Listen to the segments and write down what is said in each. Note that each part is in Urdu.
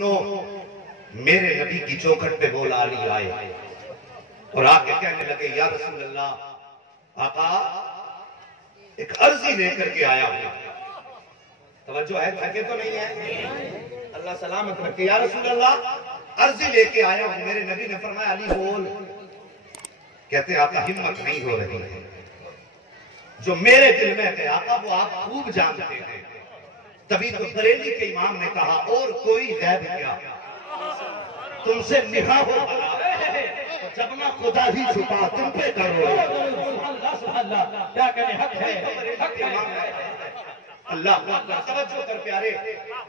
میرے نبی کی چوکھٹ پہ وہ لالی آئے اور آ کے کہنے لگے یا رسول اللہ آقا ایک عرضی لے کر کے آیا ہوں. توجہ ہے تھکے تو نہیں ہے؟ اللہ سلامت رکھے. یا رسول اللہ عرضی لے کے آیا ہوں. میرے نبی نے فرمایا علی بول. کہتے آقا ہمت نہیں ہو رہی ہے. جو میرے دل میں ہے آقا وہ آپ خوب جانتے ہیں. تبھی تو بریلی کے امام نے کہا اور کوئی غیب کیا تم سے نہا ہو بنا جب نہ خدا ہی چھپا تم پہ کرو. کیا کہنے حق ہے. اللہ توجہ کر پیارے.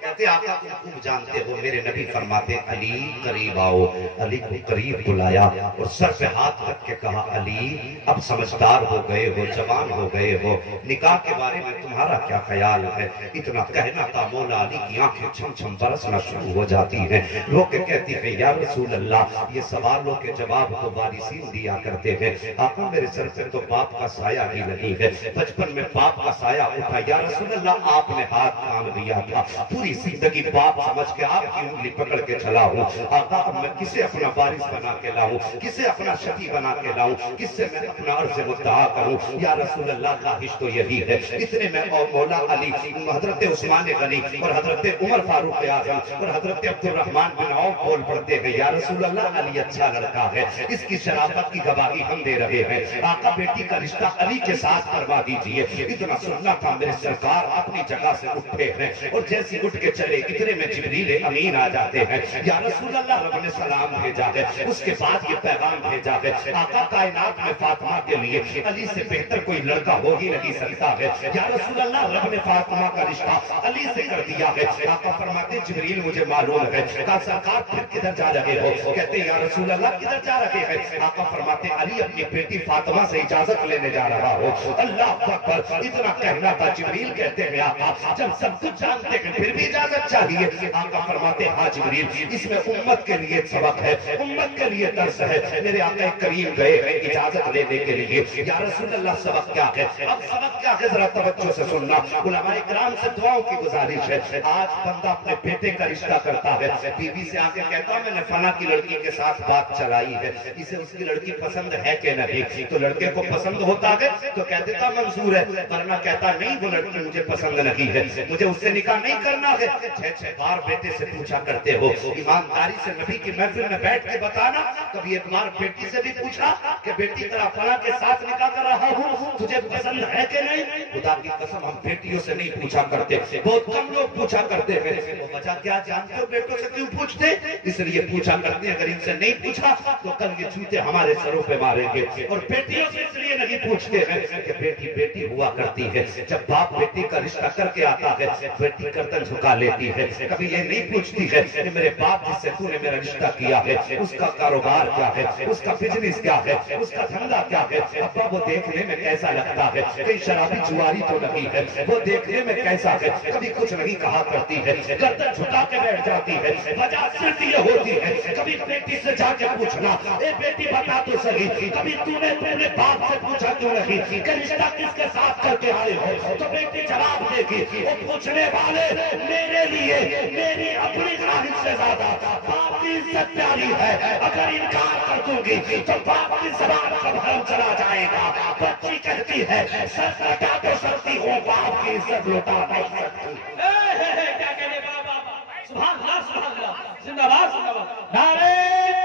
کہتے آقا تم خوب جانتے ہو. میرے نبی فرماتے علی قریب آؤ. علی کو قریب بلایا اور سر پہ ہاتھ رکھ کے کہا علی اب سمجھدار ہو گئے ہو, جوان ہو گئے ہو, نکاح کے بارے میں تمہارا کیا خیال ہے؟ اتنا کہنا تھا مولا علی کی آنکھیں چھم چھم برسنا شروع ہو جاتی ہیں. لوگ کے کہتی ہیں یا رسول اللہ یہ سوالوں کے جواب تو وارثین دیا کرتے ہیں. آقا میرے سر پہ تو باپ کا سایہ ہی نہیں ہے. بچپن میں باپ کا سایہ اٹھا. یا رسول اللہ آپ نے ہاتھ تھام دیا تھا. پوری زندگی باپ سمجھ کے آپ کی انگلی پکڑ کے چلا ہوں. آقا اب میں کسے اپنا وارث بنا کے لاؤں, کسے اپنا شفیع بنا کے لاؤں, کس سے میں اپنا عرض مدعا کروں؟ یا رسول اللہ خواہش تو یہی ہے. اتنے میں اور مولا علی, حضرت عثمان غنی اور حضرت عمر فاروق اعظم اور حضرت عبد الرحمن بن عوف بول پڑتے ہیں یا رسول اللہ علی اچھا لڑکا ہے, اس کی شرافت کی گواہی ہم دے رہے ہیں. آقا بیٹی کا رشتہ علی کے ساتھ کروا دیجئے. اتنا سننا تھا میرے سرکار اپنی جگہ سے اٹھے ہیں اور جیسے اٹھ کے چلے اتنے میں جبریل امین آ جاتے ہیں. یا رسول اللہ رب نے سلام بھیجا ہے. اس کے بعد یہ پیغام بھیجا ہے آقا کائنات میں فاطمہ کے لیے علی سے بہتر کوئی لڑکا ہو ہی نہیں سکتا ہے. یا رسول اللہ رب نے فاطمہ کا رشتہ علی سے کر دیا ہے. آقا فرماتے جبریل مجھے معلوم ہے. کہا سرکار پھر کدھر جا رہے ہو؟ کہتے یا رسول اللہ کدھر جا رہے ہیں؟ آقا فرماتے علی اپنی بیٹی فاطمہ سے اجازت لینے جا رہا ہو. اللہ اکبر. اتنا کہنا تھا. جبریل کہتے ہیں آقا جب سب کچھ جانتے ہیں پھر بھی اجازت چاہیے. آقا فرماتے ہاں جبریل اس میں امت کے لیے سبق ہے, امت کے لیے درس ہے. میرے آقا کریم گئے ہیں اجازت لینے کے لیے. یا رسول اللہ سبق کیا ہے؟ اب سبق کیا ہے ذرا توجہ سے سننا. علماء کرام سے دعاؤں کی گزارش ہے. آج بندہ اپنے بیٹے کا رشتہ کرتا ہے, بیوی سے آ کے کہتا میں نے فلاں کی لڑکی کے ساتھ بات چلائی ہے, اسے اس کی لڑکی پسند ہے کہ نہیں؟ تو لڑکے کو پسند ہوتا ہے تو کہہ دیتا منظور ہے, ورنہ کہتا نہیں وہ لڑکی مجھے پسند نہیں ہے, مجھے اس سے نکاح نہیں کرنا ہے. 6 بار بیٹے سے پوچھا کرتے ہو. ایمانداری سے نبی کی محفل میں بیٹھ کے بتانا. کبھی ایک بار بیٹی سے بھی پوچھا کہ بیٹی تیرا فلاں کے ساتھ نکاح کر رہا ہوں, تجھے پسند ہے کہ نہیں؟ خدا کی قسم ہم بیٹیوں سے نہیں پوچھا کرتے, بہت کم لوگ پوچھا کرتے ہیں. وہ وجہ کیا جانتے ہو بیٹوں سے کیوں پوچھتے؟ اس لیے پوچھا کرتے ہیں اگر ان سے نہیں پوچھا تو کل یہ جوتے ہمارے سروں پہ ماریں گے. اور بیٹیوں سے اس لیے نہیں پوچھتے ہیں کہ بیٹی بیٹی ہوا کرتی ہے. جب باپ بیٹی کا رشتہ کر کے آتا ہے بیٹی گردن جھکا لیتی ہے. کبھی یہ نہیں پوچھتی ہے کہ میرے باپ جس سے تو نے میرا رشتہ کیا ہے اس کا کاروبار کیا ہے, اس کا بزنس کیا ہے, اس کا دھندا کیا ہے, ابا وہ دیکھنے میں کیسا لگتا ہے, کہیں شرابی جواری تو نہیں ہے, وہ دیکھنے میں کیسا ہے. کبھی کچھ نہیں کہا کرتی ہے, گردن جھکا کے بیٹھ جاتی ہے. وجہ صرف یہ ہوتی ہے کبھی بیٹی سے جا کے پوچھنا اے بیٹی بتا تو صحیح, کبھی تو نے اپنے باپ سے پوچھا کیوں نہیں کہ رشتہ کس کے ساتھ کر کے آئے ہو؟ تو بیٹی جواب دے گی وہ پوچھنے والے میرے لیے میری اپنی خواہش سے زیادہ باپ کی عزت پیاری ہے. اگر انکار کر دوں گی تو باپ کی زبان کا بھرم چلا جائے گا. بچی کہتی ہے سر لٹا تو سکتی ہوں, باپ کی عزت لٹا نہیں سکتی. کیا کہنے بابا, سبحان اللہ سبحان اللہ, زندہ باد زندہ باد. نعرہ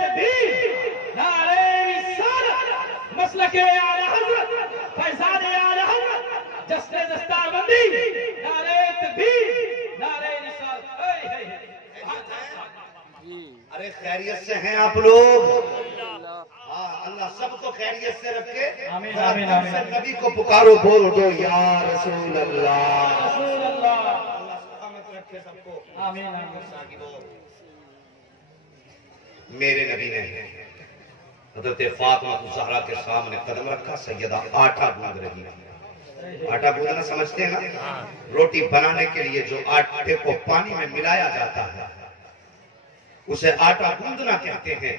تکبیر, نعرہ رسالت, مسلک اعلی حضرت, فیضان اعلی حضرت, جسر دستار بندی, نعرہ تکبیر, نعرہ رسالت. ارے خیریت سے ہیں آپ لوگ؟ ہاں اللہ سب کو خیریت سے رکھے. آمین آمین آمین. نبی کو پکارو بول دو یا رسول اللہ. رسول اللہ. اللہ سلامت رکھے سب کو. آمین آمین. میرے نبی نے حضرت فاطمہ الزہرا کے سامنے قدم رکھا. سیدہ آٹا گوندھ رہی ہے. آٹا گوندھنا سمجھتے ہیں نا؟ روٹی بنانے کے لیے جو آٹے کو پانی میں ملایا جاتا ہے اسے آٹا گوندھنا کہتے ہیں.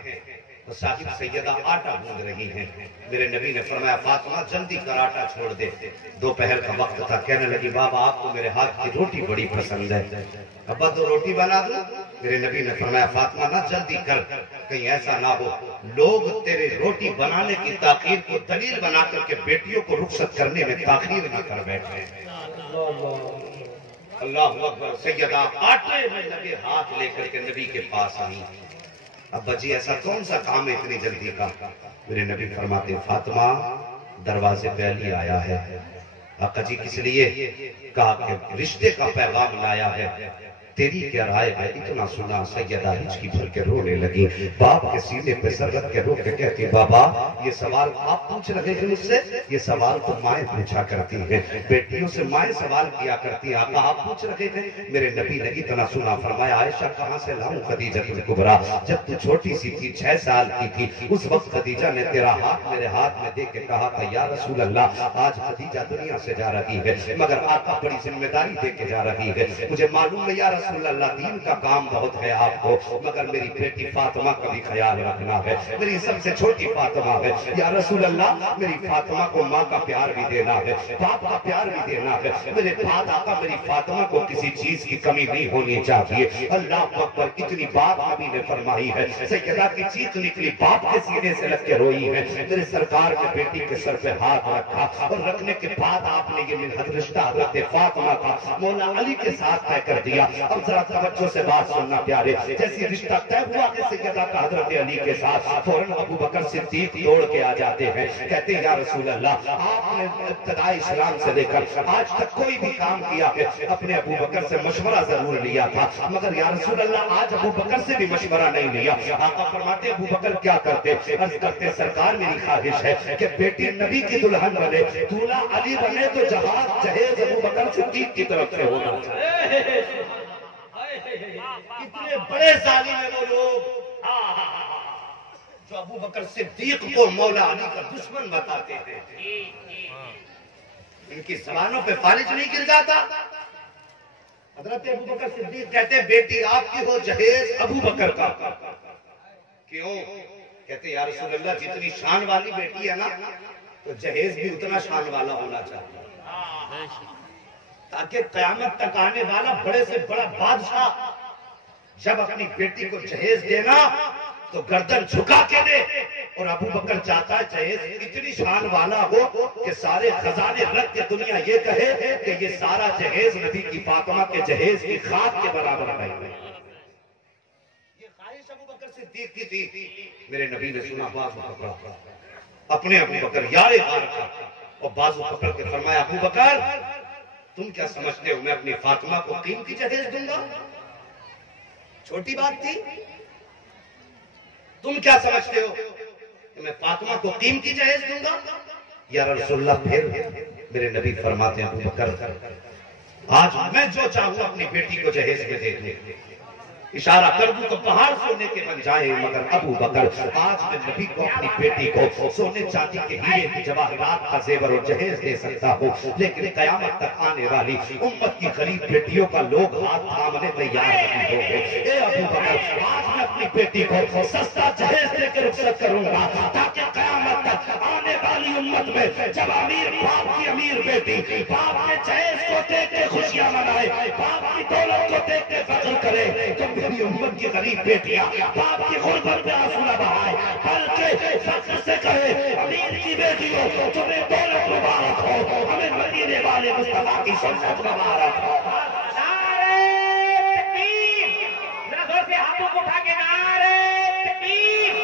تو صاحب سیدہ آٹا گوندھ رہی ہیں. میرے نبی نے فرمایا فاطمہ جلدی کر آٹا چھوڑ دے. دوپہر کا وقت تھا. کہنے لگی بابا آپ کو میرے ہاتھ کی روٹی بڑی پسند ہے, ابا تو روٹی بنا دو. میرے نبی نے فرمایا فاطمہ نہ جلدی کر, کہیں ایسا نہ ہو لوگ تیرے روٹی بنانے کی تاخیر کو دلیل بنا کر کے بیٹیوں کو رخصت کرنے میں تاخیر نہ کر بیٹھے. اللہ اکبر. سیدہ آٹے میں لگے ہاتھ لے کر کے نبی کے پاس آئی. ابا جی ایسا کون سا کام ہے اتنی جلدی کا؟ میرے نبی فرماتے فاطمہ دروازے پہ علی آیا ہے. آقا جی کس لیے؟ کہا کہ رشتے کا پیغام لایا ہے, تیری کیا رائے ہے؟ اتنا سنا سیدہ ہچکی بھر کے رونے لگی. باپ کے سینے پہ سر رکھ کے رو کے کہتی بابا یہ سوال آپ پوچھ رہے ہیں مجھ سے؟ یہ سوال تو مائیں پوچھا کرتی ہیں, بیٹیوں سے مائیں سوال کیا کرتی ہیں. آقا آپ پوچھ رہے تھے؟ میرے نبی نے اتنا سنا فرمایا عائشہ کہاں سے لاؤں خدیجہ الکبریٰ؟ جب تو چھوٹی سی تھی 6 سال کی تھی اس وقت خدیجہ نے تیرا ہاتھ میرے ہاتھ میں دے کے کہا تھا یا رسول اللہ آج خدیجہ دنیا سے جا رہی ہے مگر آقا بڑی ذمہ داری دے کے جا رہی ہے. مجھے معلوم ہے یا رسول اللہ دین کا کام بہت ہے آپ کو, مگر میری بیٹی فاطمہ کا بھی خیال رکھنا ہے. میری سب سے چھوٹی فاطمہ ہے یا رسول اللہ, میری فاطمہ کو ماں کا پیار بھی دینا ہے, باپ کا پیار بھی دینا ہے. میرے بعد آقا میری فاطمہ کو کسی چیز کی کمی نہیں ہونی چاہیے. اللہ اکبر. اتنی بات نبی نے فرمائی ہے. سیدہ کی چیخ نکلی, باپ کے سینے سے لگ کے روئی ہے. میرے سرکار نے بیٹی کے سر پہ ہاتھ رکھا اور رکھنے کے بعد آپ نے یہ منحد رشتہ حضرت فاطمہ کا مولا علی کے ساتھ طے کر دیا. اب ذرا توجہ سے بات سننا پیارے. جیسی رشتہ طے ہوا کہ سیدہ کا حضرت علی کے ساتھ فوراً ابو بکر صدیق دوڑ کے آ جاتے ہیں. کہتے ہیں یا رسول اللہ آپ نے ابتدائی اسلام سے لے کر آج تک کوئی بھی کام کیا ہے اپنے ابو بکر سے مشورہ ضرور لیا تھا, مگر یا رسول اللہ آج ابو بکر سے بھی مشورہ نہیں لیا. آقا فرماتے ابو بکر کیا کرتے؟ عرض کرتے سرکار میری خواہش ہے کہ بیٹی نبی کی دلہن بنے, دولہا علی بنے تو جہیز ابو بکر صدیق کی طرف سے ہونا چاہیے. اتنے بڑے ظالم ہیں وہ لوگ جو ابو بکر صدیق کو مولا علی کا دشمن بتاتے ہیں. ان کی زبانوں پہ فالج نہیں گر جاتا. حضرت ابو بکر صدیق کہتے بیٹی آپ کی ہو جہیز ابو بکر کا. کیوں؟ کہتے یا رسول اللہ جتنی شان والی بیٹی ہے نا تو جہیز بھی اتنا شان والا ہونا چاہیے تاکہ قیامت تک آنے والا بڑے سے بڑا بادشاہ جب اپنی بیٹی کو جہیز دینا تو گردن جھکا کے دے. اور ابو بکر چاہتا ہے جہیز اتنی شان والا ہو کہ سارے خزانے رکھ کے دنیا یہ کہے کہ یہ سارا جہیز نبی کی فاطمہ کے جہیز کی خاک کے برابر ہے. یہ خواہش ابو بکر صدیق کی تھی. میرے نبی نے سنا بازو پکڑا اپنے ابو بکر یار غار کا اور بازو پکڑ کے فرمایا ابو بکر تم کیا سمجھتے ہو میں اپنی فاطمہ کو قیمتی جہیز دوں گا؟ چھوٹی بات تھی. تم کیا سمجھتے ہو کہ میں فاطمہ کو قیمتی جہیز دوں گا؟ یا رسول اللہ پھر میرے نبی فرماتے ہیں ابو بکر آج میں جو چاہوں اپنی بیٹی کو جہیز میں دے دوں. اشارہ کر دوں تو پہاڑ سونے کے بن جائیں, مگر ابو بکر آج میں نبی کو اپنی بیٹی کو سونے چاندی کے ہیرے کی جواہرات کا زیور اور جہیز دے سکتا ہوں, لیکن قیامت تک آنے والی امت کی غریب بیٹیوں کا لوگ ہاتھ تھامنے تیار نہیں ہوں گے. اے ابو بکر آج میں اپنی بیٹی کو سستا جہیز دے کے رخصت کروں گا تاکہ قیامت تک آنے والی امت میں جب امیر باپ کی امیر بیٹی باپ کے جہیز کو دیکھ کے خوشیاں منائے, باپ کی دولت کو دیکھ کے فخر کرے, تو میری امت کی غریب بیٹیاں باپ کی غربت پہ آنسو نہ بہائے بلکہ فخر سے کہے امیر کی بیٹیوں تمہیں دولت مبارک ہو, ہمیں مدینے والے مصطفیٰ کی سنت مبارک ہو. نعرہ تکبیر. ذرا زور سے ہاتھوں کو اٹھا کے نعرہ تکبیر,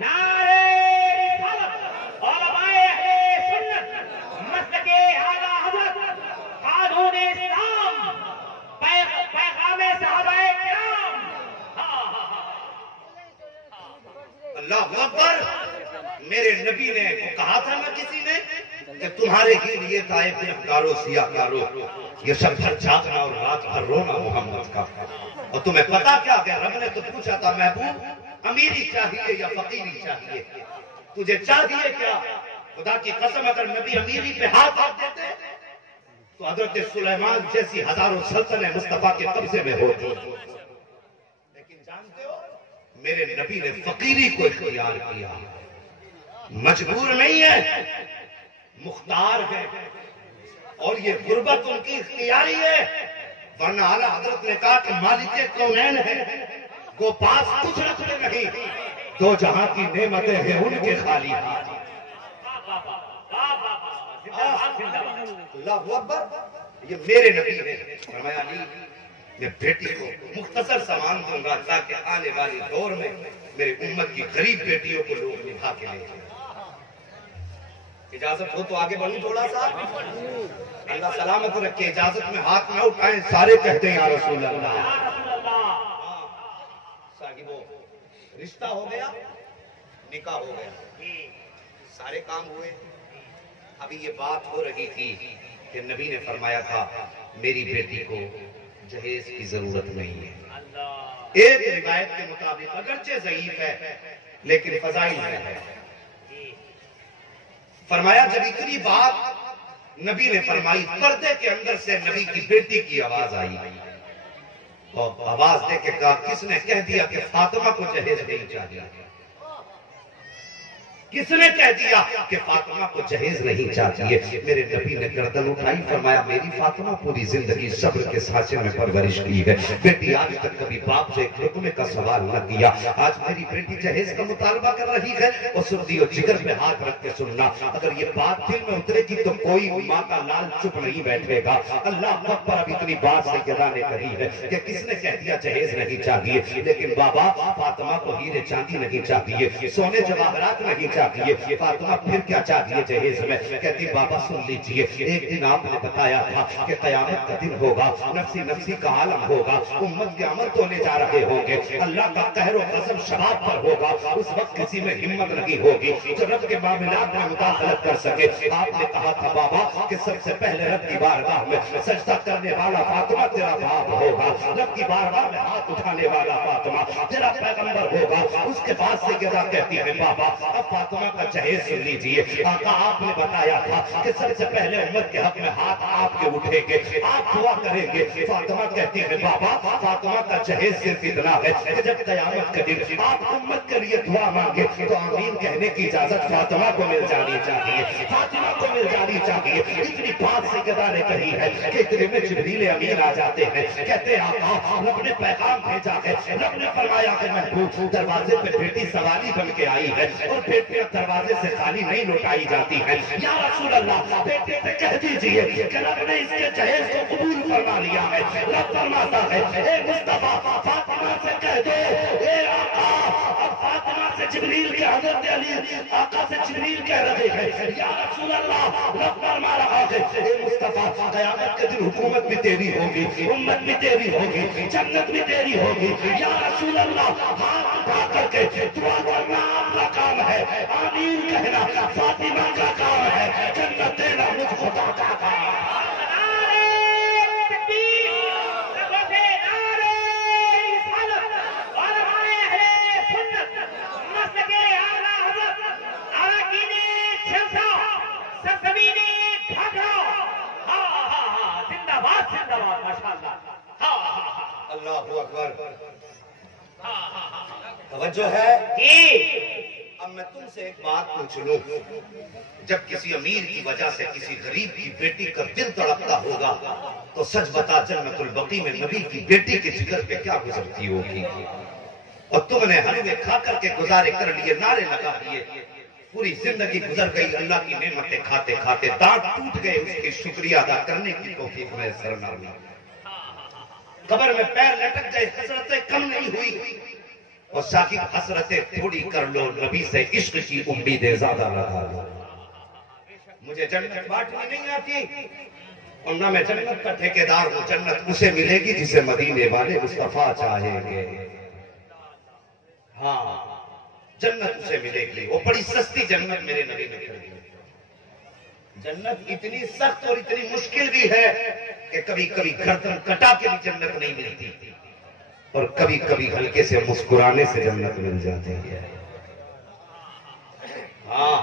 نعرہ رسالت, علماء اہل سنت, مسلک اعلیٰ حضرت, قانون اسلام, پیغام صحابہ کرام. اللہ اکبر. میرے نبی نے کہا تھا نا کسی نے کہ تمہارے ہی لیے طائف میں افکارو سیاہ کارو یہ شب بھر جاگنا اور رات بھر رونا محمد کا. اور تمہیں پتا کیا کہ رب نے تو پوچھا تھا محبوب امیری چاہیے یا فقیری چاہیے, تجھے چاہیے کیا؟ خدا کی قسم اگر نبی امیری پہ ہاتھ رکھ دیتے تو حضرت سلیمان جیسی ہزاروں سلطنیں مصطفیٰ کے قبضے میں ہوتی. لیکن جانتے ہو میرے نبی نے فقیری کو اختیار کیا، مجبور نہیں ہے، مختار ہے، اور یہ غربت ان کی اختیاری ہے، ورنہ اعلیٰ حضرت نے کہا کہ مالک کونین ہے، وہ پاس کچھ رکھتے نہیں، دو جہاں کی نعمتیں ہیں ان کے خالی ہاتھ۔ اللہ اکبر، یہ میرے نبی نے فرمایا علی میں بیٹی کو مختصر سامان دوں گا تاکہ آنے والے دور میں میرے امت کی غریب بیٹیوں کو لوگ نبھا کے لے جائیں۔ اجازت ہو تو آگے بڑھوں تھوڑا سا، اللہ سلامت رکھے، اجازت میں ہاتھ نہ اٹھائیں، سارے کہتے ہیں یا رسول اللہ۔ صاحبو رشتہ ہو گیا، نکاح ہو گیا، سارے کام ہوئے، ابھی یہ بات ہو رہی تھی کہ نبی نے فرمایا تھا میری بیٹی کو جہیز کی ضرورت نہیں ہے۔ ایک روایت کے مطابق اگرچہ ضعیف ہے لیکن فضائل ہے، فرمایا جب اتنی بات نبی نے فرمائی، پردے کے اندر سے نبی کی بیٹی کی آواز آئی، اور آواز دے کے کہا کس نے کہہ دیا کہ فاطمہ کو جہیز نہیں چاہیے؟ کس نے کہہ دیا کہ فاطمہ کو جہیز نہیں چاہتی ہے؟ میرے نبی نے گردن اٹھائی، فرمایا میری فاطمہ پوری زندگی صبر کے سانچے میں پرورش کی ہے، بیٹی آج تک کبھی باپ سے ایک لقمے کا سوال نہ کیا، آج میری بیٹی جہیز کا مطالبہ کر رہی ہے، اور سردی اور جگر میں ہاتھ رکھ کے سننا، اگر یہ بات دل میں اترے گی تو کوئی ماں کا لال چپ نہیں بیٹھے گا۔ اللہ اکبر، اب اتنی بات سیدہ نے کہی ہے کہ کس نے کہہ دیا جہیز نہیں چاہیے، لیکن بابا فاطمہ کو ہیرے چاندی نہیں چاہیے، سونے جواہرات نہیں چاہیے، فاطمہ پھر کیا چاہتی ہے جہیز میں؟ کہتی بابا سن لیجئے، ایک دن آپ نے بتایا تھا کہ قیامت کا دن ہوگا، نفسی نفسی کا عالم ہوگا، امت کے عمل تونے جا رہے ہوں گے، اللہ کا قہر و غضب شباب پر ہوگا، اس وقت کسی میں ہمت نہیں ہوگی جو رب کے معاملات میں مداخلت کر سکے۔ آپ نے کہا تھا بابا کہ سب سے پہلے رب کی بارگاہ میں سجدہ کرنے والا فاطمہ تیرا باپ ہوگا، رب کی بارگاہ میں ہاتھ اٹھانے والا فاطمہ تیرا پیغمبر ہوگا۔ اس کے بعد سیدہ کہتی ہے بابا اب فاطمہ کا جہیز سن لیجئے، آقا آپ نے بتایا تھا کہ سب سے پہلے امت کے حق میں ہاتھ آپ کے اٹھیں گے، آپ دعا کریں گے۔ فاطمہ کہتی ہے بابا فاطمہ کا جہیز صرف اتنا ہے کہ جب قیامت کے دن آپ امت کے لیے دعا مانگے تو آمین کہنے کی اجازت فاطمہ کو مل جانی چاہیے، فاطمہ کو مل جانی چاہیے۔ اتنی بات سیدہ نے کہی ہے کہ اتنے میں جبریل امین آ جاتے ہیں، کہتے ہیں آقا رب نے پیغام بھیجا ہے، رب نے فرمایا کہ محبوب دروازے پہ بیٹی سوالی بن کے آئی ہے، اور بیٹیاں دروازے سے خالی نہیں لوٹائی جاتی ہیں، یا رسول اللہ بیٹے سے کہہ دیجئے کہ رب نے اس کے جہیز کو قبول فرما لیا ہے۔ رب فرماتا ہے اے مصطفیٰ فاطمہ سے کہہ دو اے آقا، اب فاطمہ سے جبریل کے حضرت علی آقا سے جبریل کہہ رہے ہیں یا رسول اللہ، رب فرما رہا ہے اے مصطفیٰ قیامت کے دن حکومت بھی تیری ہوگی، امت بھی تیری ہوگی، جنت بھی تیری ہوگی، یا رسول اللہ ہاتھ اٹھا کر کے دعا کرنا آپ کا کام ہے، آمین کہنا فاطمہ کا کام ہے، جنت دینا مجھ خدا کا کام ہے۔ اللہ اکبر، توجہ ہے؟ اب میں تم سے ایک بات پوچھ لوں، جب کسی امیر کی وجہ سے کسی غریب کی بیٹی کا دل تڑپتا ہوگا تو سچ بتا جنت البقیع میں نبی کی بیٹی کے جگر پہ کیا گزرتی ہوگی؟ اور تم نے حلوے کھا کر کے گزارے کر لیے، نعرے لگا لیے، پوری زندگی گزر گئی اللہ کی نعمتیں کھاتے کھاتے، دانت ٹوٹ گئے، اس کے شکریہ ادا کرنے کی توفیق میسر نہ ہوئی، قبر میں پیر لٹک گئے، حسرتیں کم نہیں ہوئی، اور ساقی حسرتیں تھوڑی کر لو، نبی سے عشق کی امیدیں زیادہ لگا لو۔ مجھے جنت بانٹنی نہیں آتی اور نہ میں جنت کا ٹھیکیدار ہوں، جنت اسے ملے گی جسے مدینے والے مصطفیٰ چاہیں گے۔ ہاں جنت اسے ملے گی، وہ بڑی سستی جنت میرے نبی نے کر دی۔ جنت اتنی سخت اور اتنی مشکل بھی ہے کہ کبھی کبھی گردن کٹا کے بھی جنت نہیں ملتی، اور کبھی کبھی ہلکے سے مسکرانے سے جنت مل جاتی ہے۔ ہاں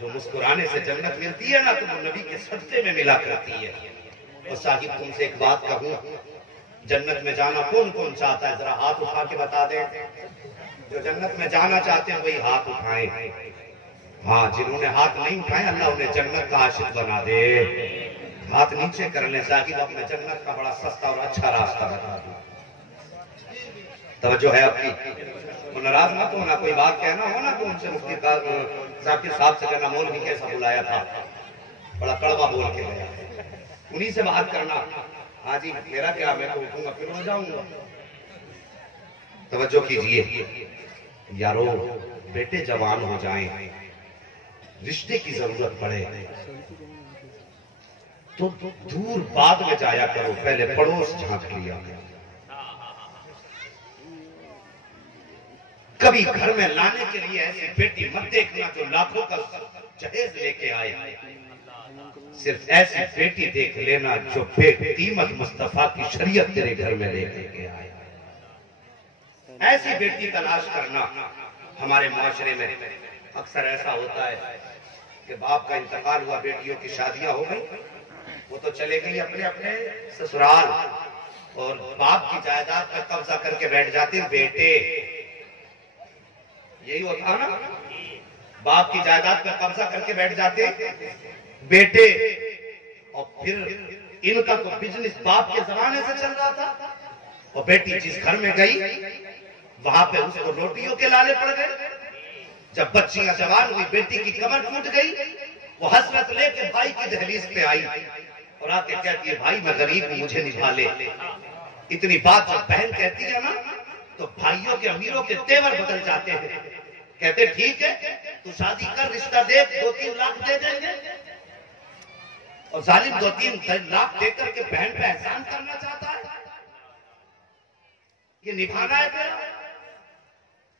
جو مسکرانے سے جنت ملتی ہے نا تو وہ نبی کے صدقے میں ملا کرتی ہے۔ اور صاحب تم سے ایک بات کہوں، جنت میں جانا کون کون چاہتا ہے؟ ذرا ہاتھ اٹھا کے بتا دیں۔ جو جنت میں جانا چاہتے ہیں وہی ہاتھ اٹھائیں. ہاں جنہوں نے ہاتھ نہیں اٹھائے اللہ انہیں جنت کا عاشق بنا دے. ہاتھ نیچے کر لیں ساقب اپنے جنت کا بڑا سستا اور اچھا راستہ بتا دو. توجہ ہے آپ کی؟ ناراض نہ تو ہونا، کوئی بات کہنا ہو نا تو ان سے مفتی ذاکر صاحب سے کہنا مولوی کیسا بلایا تھا، بڑا کڑوا بول کے گیا، انہی سے بات کرنا. ہاں جی میرا کیا، میں تو اٹھوں گا پھر ہو جاؤں گا. توجہ کیجئے یارو، بیٹے جوان ہو جائیں، رشتے کی ضرورت پڑے تو دور بعد میں جایا کرو، پہلے پڑوس جھانک لیا. کبھی گھر میں لانے کے لیے ایسی بیٹی مت دیکھنا جو لاکھوں کا جہیز لے کے آئے. صرف ایسی بیٹی دیکھ لینا جو بے قیمت مصطفیٰ کی شریعت تیرے گھر میں لے کے آئے. ایسی بیٹی تلاش کرنا. ہمارے معاشرے میں اکثر ایسا ہوتا ہے کہ باپ کا انتقال ہوا، بیٹیوں کی شادیاں ہو گئی، وہ تو چلے گئی اپنے اپنے سسرال، اور باپ کی جائیداد پر قبضہ کر کے بیٹھ جاتے ہیں بیٹے. یہی ہوتا نا، باپ کی جائیداد پر قبضہ کر کے بیٹھ جاتے بیٹے. اور پھر ان کا تو بزنس باپ کے زمانے سے چل رہا تھا، اور بیٹی جس گھر میں گئی وہاں پہ اس کو روٹیوں کے لالے پڑ گئے. جب بچیاں جوان ہوئی، بیٹی کی کمر ٹوٹ گئی، وہ حسرت لے کے بھائی کی دہلیز پہ آئی اور آ کے کہتی ہے بھائی میں غریب ہوں مجھے نبھا لے. اتنی بات جب بہن کہتی ہے نا تو بھائیوں کے امیروں کے تیور بدل جاتے ہیں. کہتے ٹھیک ہے تو شادی کر، رشتہ دیکھ، 2-3 لاکھ دے دیں گے. اور ظالم 2-3 لاکھ دے کر کے بہن پہ احسان کرنا چاہتا ہے. یہ نبھانا ہے تیرا.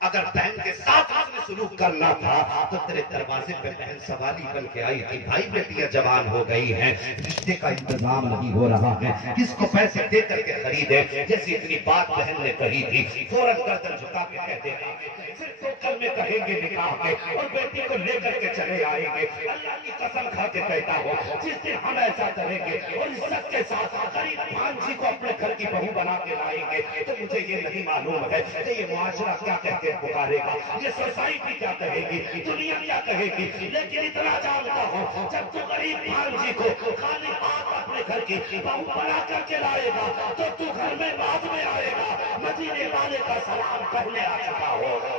اگر بہن کے ساتھ اس نے سلوک کرنا تھا تو تیرے دروازے پہ بہن سوالی بن کے آئی تھی، بھائی بیٹیاں جوان ہو گئی ہیں، رشتے کا انتظام نہیں ہو رہا ہے، کس کو پیسے دے کر کے خریدے. جیسی اتنی بات بہن نے کہی تھی، فوراً گردن جھکا کے کہہ دیتا صرف 2 کلمے کہیں گے نکاح کے اور بیٹی کو لے کر کے چلے آئیں گے. اللہ کی قسم کھا کے کہتا ہوں جس دن ہم ایسا کریں گے اور عزت کے ساتھ غریب بھانجی کو اپنے گھر کی بہو بنا کے لائیں گے تو مجھے یہ نہیں معلوم ہے کہ یہ معاشرہ کیا کہتے پکارے گا، یہ سوسائٹی کیا کہے گی، دنیا کیا کہے گی. لیکن اتنا جانتا ہوں جب تو غریب بھانجی کو خالی ہاتھ اپنے گھر کی بہو بنا کر کے لائے گا تو گھر میں بعد میں آئے گا. مدینے والے کا سلام پہلے آ چکا ہوگا.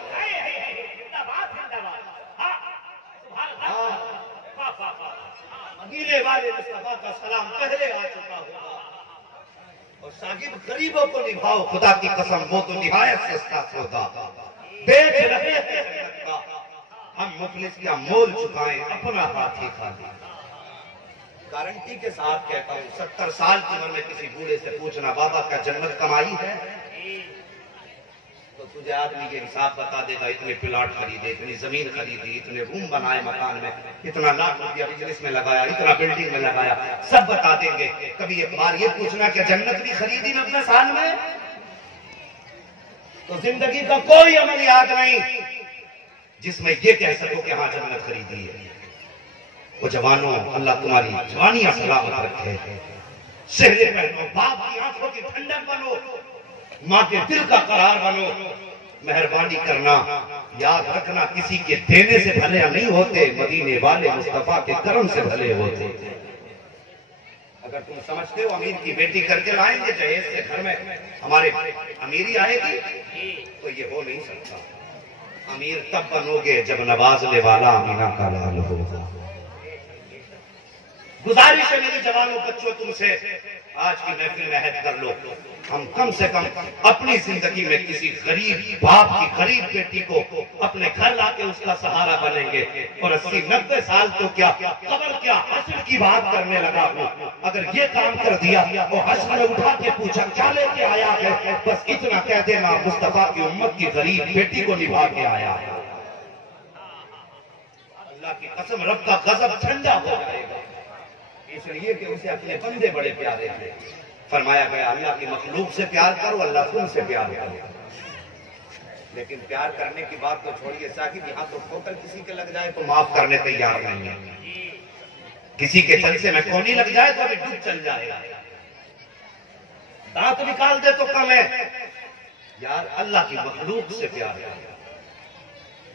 مدینے والے مصطفیٰ کا سلام پہلے آ چکا ہوگا. اور شاگرد غریبوں کو نبھاؤ، خدا کی قسم وہ تو نہایت سستا سودا. دیکھ رہے ہیں جنت کا، ہم مفلس کا مول چکائیں اپنا ہاتھ ہی خالی. گارنٹی کے ساتھ کہتا ہوں 70 سال کی عمر میں کسی بوڑھے سے پوچھنا بابا کا جنت کمائی ہے تو تجھے آدمی یہ حساب بتا دے گا. اتنے پلاٹ خریدے، اتنی زمین خریدی، اتنے روم بنائے مکان میں، اتنا لاکھ روپیہ بزنس میں لگایا، اتنا بلڈنگ میں لگایا، سب بتا دیں گے. کبھی ایک بار یہ پوچھنا کہ جنت بھی خریدی 90 سال میں؟ تو زندگی کا کوئی عمل یاد نہیں جس میں یہ کہہ سکو کہ ہاں جنت خریدی ہے. وہ جوانوں اللہ تمہاری جوانیاں سلامت رکھے، سہرے پہنو، باپ کی آنکھوں کی ٹھنڈک بنو، ماں کے دل کا قرار بنو. مہربانی کرنا، یاد رکھنا کسی کے دینے سے بھلے نہیں ہوتے، مدینے والے مصطفیٰ کے کرم سے بھلے ہوتے. اگر تم سمجھتے ہو امیر کی بیٹی کر کے لائیں گے جہیز سے گھر میں ہمارے امیری آئے گی تو یہ ہو نہیں سکتا. امیر تب بنو گے جب نوازنے والا امینہ کا لال ہوگا. گزارش ہے میری جوانوں بچوں تم سے، آج کی محفل میں عہد کر لو ہم کم سے کم اپنی زندگی میں کسی غریب باپ کی غریب بیٹی کو اپنے گھر لا کے اس کا سہارا بنیں گے. اور 80-90 سال تو کیا قبر کیا حشر کی بات کرنے لگا ہوں. اگر یہ کام کر دیا وہ حشر میں اٹھا کے پوچھا کیا لے کے آیا ہے، بس اتنا کہہ دینا مصطفیٰ کی امت کی غریب بیٹی کو نبھا کے آیا ہے. اللہ کی قسم رب کا غضب ٹھنڈا ہو جائے گا، اس لیے کہ اسے اپنے بندے بڑے پیارے ہیں. فرمایا گیا اللہ کی مخلوق سے پیار کرو، اللہ تم سے پیار کرو. لیکن پیار کرنے کی بات تو چھوڑیے صاحب، یہاں تو ٹھوکر کسی کے لگ جائے تو معاف کرنے تیار نہیں ہے. کسی کے چل سے میں کونی لگ جائے تو ابھی ڈوب چل جائے گا. دانت نکال دے تو کم ہے. یار اللہ کی مخلوق سے پیار کرو.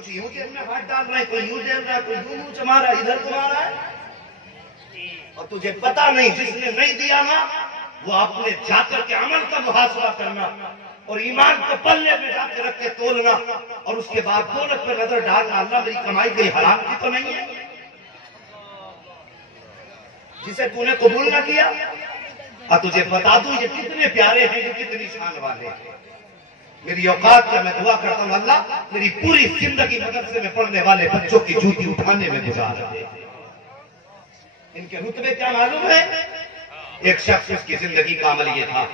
کچھ یوں جیب میں ہاتھ ڈال رہا ہے، کوئی یوں جیب رہا ہے، کوئی یوں منہ چما رہا ہے، ادھر تمہا رہا ہے، اور تجھے پتا نہیں جس نے نہیں دیا نا وہ اپنے جا کر کے عمل کا محاسبہ کرنا اور ایمان کو پلے میں جا کے رکھ کے تولنا اور اس کے بعد دولت پہ نظر ڈالنا، اللہ میری کمائی گئی حرام کی تو نہیں ہے جسے تو نے قبول نہ کیا. اور تجھے بتا دوں یہ کتنے پیارے ہیں، یہ کتنی شان والے ہیں. میری اوقات کا میں دعا کرتا ہوں اللہ میری پوری زندگی مدرسے میں پڑھنے والے بچوں کی جوتی اٹھانے میں گزار دے. ان کے رتبے کیا معلوم ہے؟ ایک شخص اس کی زندگی کا عمل یہ تھا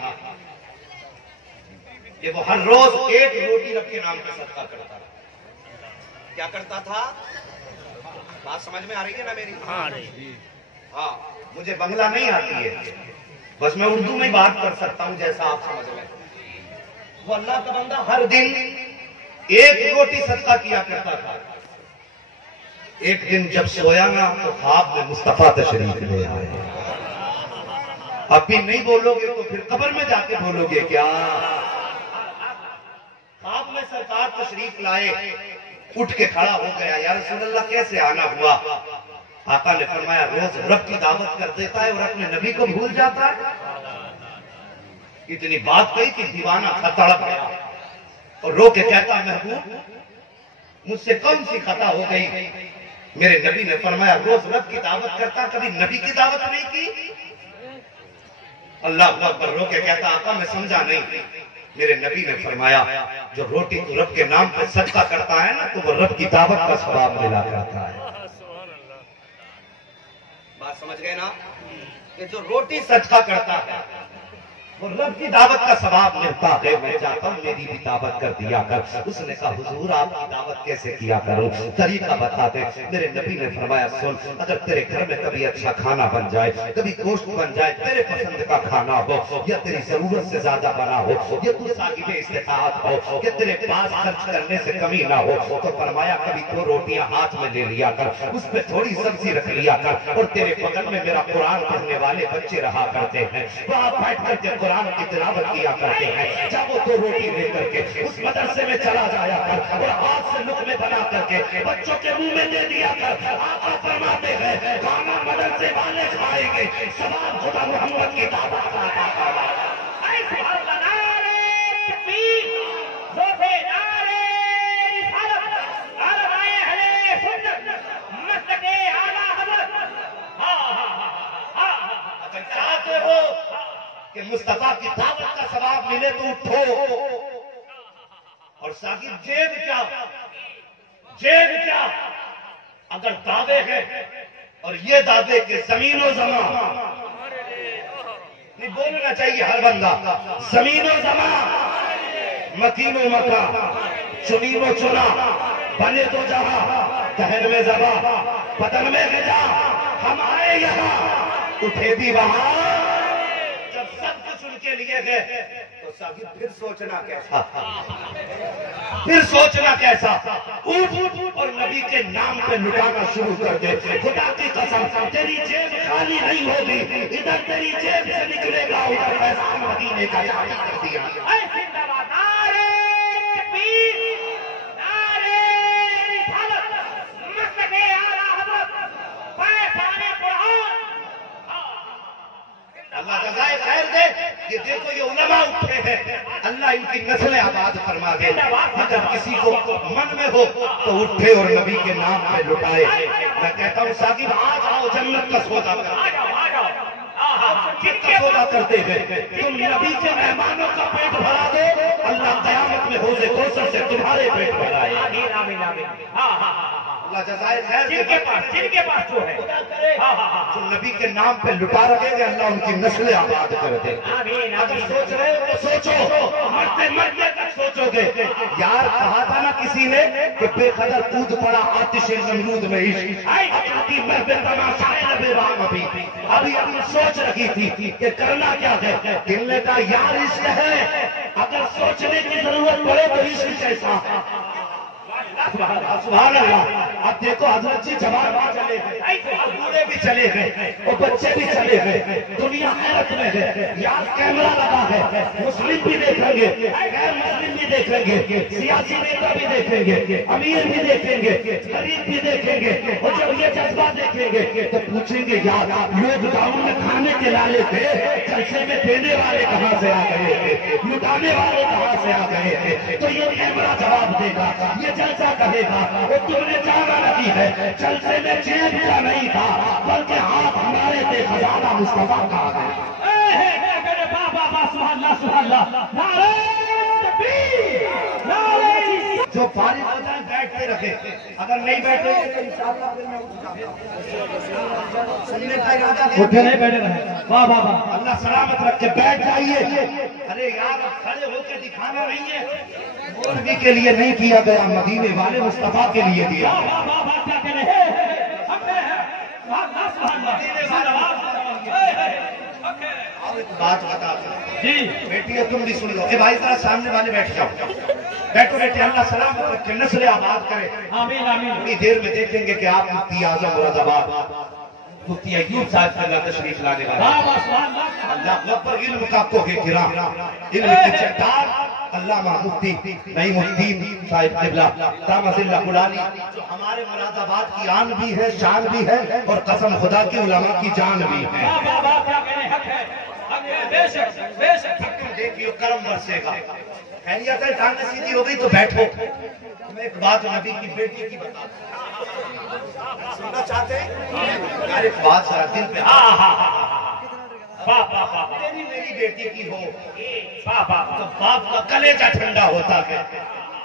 کہ وہ ہر روز ایک روٹی رب کے نام کا صدقہ کرتا تھا. کیا کرتا تھا؟ بات سمجھ میں آ رہی ہے نا میری؟ ہاں مجھے بنگلہ نہیں آتی ہے، بس میں اردو میں بات کر سکتا ہوں جیسا آپ سمجھ لیں. وہ اللہ کا بندہ ہر دن ایک روٹی صدقہ کیا کرتا تھا. ایک دن جب سویا نا تو خواب میں مصطفیٰ تشریف لے آئے. اب بھی نہیں بولو گے تو پھر قبر میں جا کے بولو گے کیا؟ خواب میں سرکار تشریف لائے، اٹھ کے کھڑا ہو گیا. یا رسول اللہ کیسے آنا ہوا؟ آقا نے فرمایا روز رب کی دعوت کر دیتا ہے اور اپنے نبی کو بھول جاتا ہے. اتنی بات کہی کہ دیوانہ تھا، تڑپ گیا اور رو کے کہتا محبوب مجھ سے کون سی خطا ہو گئی؟ میرے نبی نے فرمایا روز رب کی دعوت کرتا، کبھی نبی کی دعوت نہیں کی. اللہ اکبر رو کے کہتا آقا میں سمجھا نہیں. میرے نبی نے فرمایا جو روٹی تو رب کے نام پر صدقہ کرتا ہے نا تو وہ رب کی دعوت کا ثواب ملا کرتا ہے. بات سمجھ گئے نا کہ جو روٹی صدقہ کرتا ہے وہ رب کی دعوت کا ثواب ملتا ہے. میں چاہتا ہوں میری بھی دعوت کر دیا کر. اس نے کہا حضور آپ کی دعوت کیسے کیا کروں؟ طریقہ بتا دے. میرے نبی نے فرمایا سن اگر تیرے گھر میں کبھی اچھا کھانا بن جائے، کبھی گوشت بن جائے تیرے پسند کا کھانا ہو یا تیری ضرورت سے زیادہ بنا ہو یا تو صاحب استطاعت ہو کہ تیرے پاس خرچ کرنے سے کمی نہ ہو تو فرمایا کبھی 2 روٹیاں ہاتھ میں لے لیا کر، اس پہ تھوڑی سبزی رکھ لیا کر اور تیرے بغل میں میرا قرآن پڑھنے والے بچے رہا کرتے ہیں، وہاں بیٹھ کر کے قرآن کی تلاوت کیا کرتے ہیں. جب وہ 2 روٹی لے کر کے اس مدرسے میں چلا جایا کر اور ہاتھ سے لقمے بنا کر کے بچوں کے منہ میں دے دیا کر. آقا فرماتے ہیں کھانا مدرسے والے کھائیں گے، ثواب خدا محمد کی دعوت کا عطا فرمائے. چاہتے ہو کہ مصطفیٰ کی دعوت کا ثواب ملے تو اٹھو. اور ساکب جیب کیا اگر دعوے ہیں اور یہ دعوے کہ زمین و زمان نہیں بولنا چاہیے ہر بندہ، زمین و زمان مکین و مکہ چنین و چنا بنے تو جہاں دہن میں زبا بدن میں غذا ہم آئے یہاں اٹھے بھی وہاں. جب سب کچھ ان کے لیے گئے تو ساکب پھر سوچنا کیسا اور نبی کے نام پہ لٹانا شروع کر دے. خدا کی قسم تیری جیب خالی نہیں ہوگی، ادھر تیری جیب سے نکلے گا ادھر پیسہ مدینے کا جاری کر دیا. اللہ جزائے خیر دے. یہ دیکھو یہ علماء اٹھے ہیں، اللہ ان کی نسلیں آباد فرما دے. اگر کسی کو من میں ہو تو اٹھے اور نبی کے نام پہ لٹائے. میں کہتا ہوں ساکب آج آؤ جنت کا سودا کرتے ہیں. تم نبی کے مہمانوں کا پیٹ بھرا دو، اللہ قیامت میں حوض کوثر سے تمہارے پیٹ بھرائے. اللہ جزائے خیر جن کے پاس جو ہے جو نبی کے نام پہ لٹا رکھیں گے اللہ ان کی نسلیں آباد کر دے. اگر سوچ رہے ہو تو سوچو، مرتے تک سوچو گے. یار کہا تھا نا کسی نے کہ بے قدر کود پڑا آتش نمرود میں عشق اچھاتی محب تماشائے نبی رام. ابھی سوچ رہی تھی کہ کرنا کیا ہے. دل نے کہا یار عشق ہے، اگر سوچنے کی ضرورت پڑے تو عشق کیسا. سبحان اللہ. اب دیکھو حضرت جی جوان چلے گئے, بوڑھے بھی چلے گئے اور بچے بھی چلے گئے, دنیا حیرت میں ہے. یہاں کیمرہ لگا ہے, مسلم بھی دیکھیں گے, غیر مسلم بھی دیکھیں گے, سیاسی نیتا بھی دیکھیں گے, امیر بھی دیکھیں گے, غریب بھی دیکھیں گے. اور جب یہ جذبہ دیکھیں گے تو پوچھیں گے یار لوگ گاؤں میں کھانے کے لالے تھے, جلسے میں دینے والے کہاں سے آ گئے تھے, لٹانے والے کہاں سے آ گئے تھے. تو یہ کیمرہ جواب دے گا, یہ جلسہ کہے گا وہ تم نے جانا نہیں ہے, جلسے میں جیب کا نہیں تھا بلکہ ہاتھ ہمارے تھے, خزانہ مصطفیٰ کا ہے. جو فارغ ہو جائے بیٹھ کے رکھے, اگر نہیں بیٹھے تو انشاءاللہ پھر میں سننے کا ارادہ اٹھے نہیں بیٹھے رہے. واہ واہ واہ, اللہ سلامت رکھ کے بیٹھ جائیے. ارے یار کھڑے ہو کے دکھانا نہیں ہے, مولوی کے لیے نہیں کیا گیا, مدینے والے مصطفیٰ کے لیے دیا. بات بتا جی بیٹی تم بھی سن لو. اے بھائی ذرا سامنے والے بیٹھ جاؤ, بیٹھو بیٹھے. اللہ سلامت رکھے, نسل آباد کرے. آمین آمین. تھوڑی دیر میں دیکھیں گے کہ آپ مفتی اعظم مراد آباد مفتی ایوب صاحب کا اللہ تشریف لانے والے. اللہ اکبر. علم کا کوہ گرا, علم کی چٹان علامہ مفتی نعیم الدین صاحب قبلہ دامت اللہ کلانی, جو ہمارے مراد آباد کی آن بھی ہے, شان بھی ہے, اور قسم خدا کی علماء کی جان بھی ہے. دیکھیے کرم برسے گا. خیریت ہے, ٹانگیں سیدھی ہو گئی تو بیٹھو. میں ایک بات نبی کی بیٹی کی بتا سننا چاہتے ہیں یار, ایک بات ذرا دل پہ. تیری میری بیٹی کی ہو تو باپ کا کلیجہ ٹھنڈا ہوتا ہے,